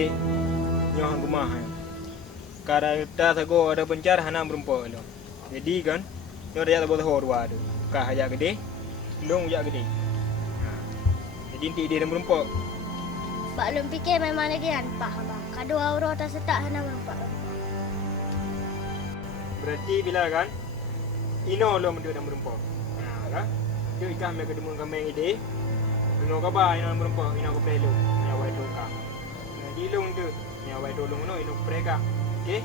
dek nyoh rumah. Karena dah tahu ada pencar hana berumpa lo. Jadi kan, nyoh dia tak boleh horwa tu. Kah aja gede, long aja gede. Jadi inti dia berumpa. Pak belum fikir memang lagi kan paham bang. Kado aura tak setak hana berempat. Berarti bila kan, ino lo mendu dan berumpa. Kan? Dia ikan mereka demu kambing ide. Ino kaba ino berumpa, ino ko pelo. Ino wai toka. Jadi lo mendu, ino wai tolong no ino mereka. Okey?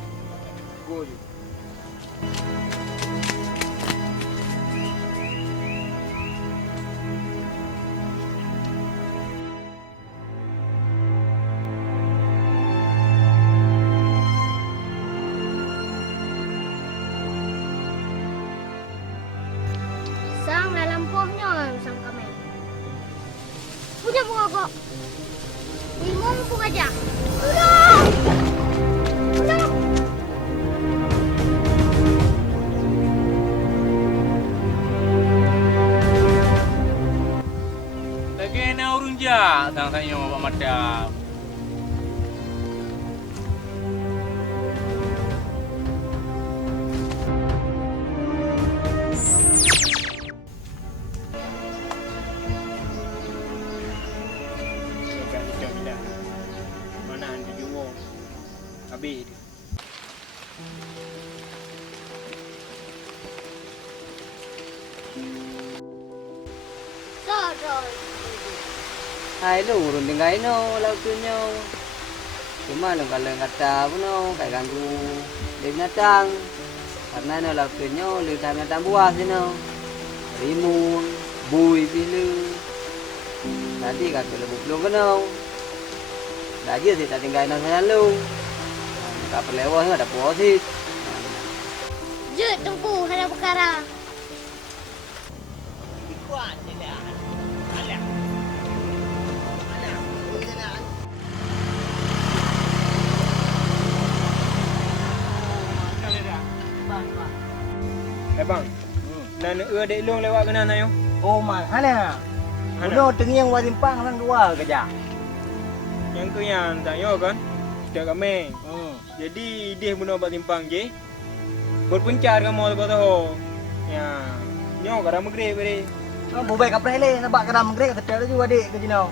Go je. Sang dalam pohnya sang kamel. Punya bunga kok. Bingung bunga aja. Udah. Udah. Lagi na urun ja tang sa inyo Bapak Madam. Mana anda jumpa? Habis. Sorry. Hai lu urun tinggai no lau tu nyo. Cuma lu kalau kata pun no kai ganggu dia binatang. Karena no lau tu nyo lu tak binatang buas ni no. Rimun, bui pilu. Tadi kata lu belum kena. Lagi sih tak tinggal no saya lu. Tak perlewas ada puasit. Jut tunggu hana perkara. Kuat ni dah. Alah. Bang. Nana dek long lewat kena nayo. Oh mal, hana. Uno tengiang wasimpang nang dua kerja. Yang tu yang tak yo kan. Tidak kami. Jadi dia bunuh bat timpang je. Berpencar kamu tu tahu. Ya. Nyo kada megre bere. Kau bubai kapre le, nampak kadang menggrek kata juga adik ke jino.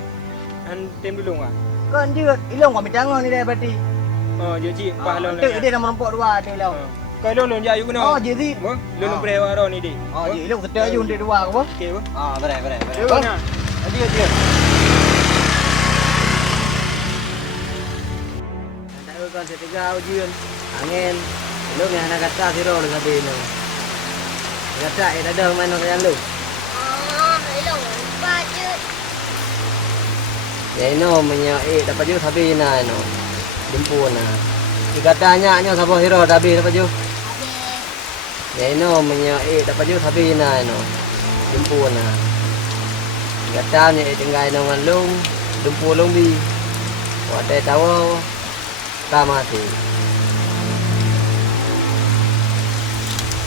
An tem dulu ngah. Kan dia ilong kami tangan ni dah berarti. Oh, jadi pahlon. Tu dia nama rompok dua dia ilong. Kalau long jayu kena. Oh, jadi. Long berewa ro ni dia. Oh, dia ilong kata ju dia dua ke apa? Okey apa? Ah, berai. Dia mana? Dia. Tak ada kan setiga ujian. Angin. Lu yang nak kata siro lu sabi no. Kata ada mana kaya lu. Hello. Baju. Ya ino menyo dapat ju sabi na no. Dumpu na. Dikatanya nyo sabo siro sabi dapat ju. Ya ino menyo dapat ju sabi na no. Dumpu na. Katanya tinggal no ngalung, dumpu lumbi. Wate tawo mati.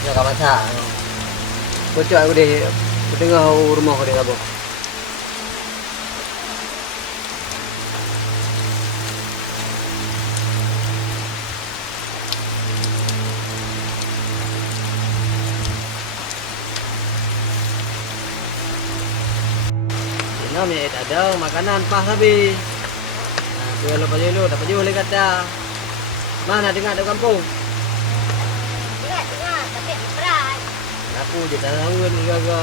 Ya kapan sa. Bocok aku deh, tengah rumah aku deh kabo. Ini ada makanan pas habis. Nah, dua lepas dulu, dapat juga boleh kata. Mana dengar ada kampung? Tengah, tapi berat. Aku je tak tahu ni gaga.